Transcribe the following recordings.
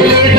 Yeah.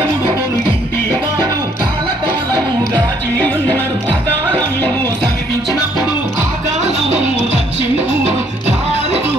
భయములు తొలగింది వారు కాలకాలము సమీపించినప్పుడు ఆకాలము రక్షింపు దారి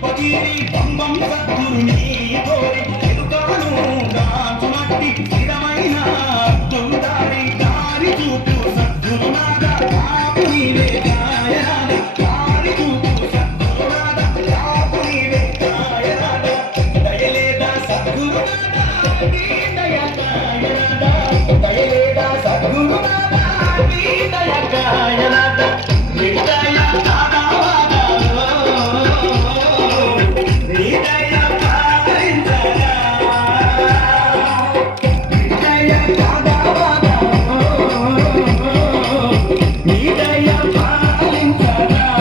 అప్పగిరి పంబం సద్గురుని కోరి ఎదుకను దాచునట్టి స్థిరమైన అర్థం దారి దారి చూపు సద్గురు నాద కాపు నీవే కాయరాద దారి చూపు సద్గురు నాద కాపు నీవే కాయరాద దయలేద సద్గురు నాద దయలేద సద్గురు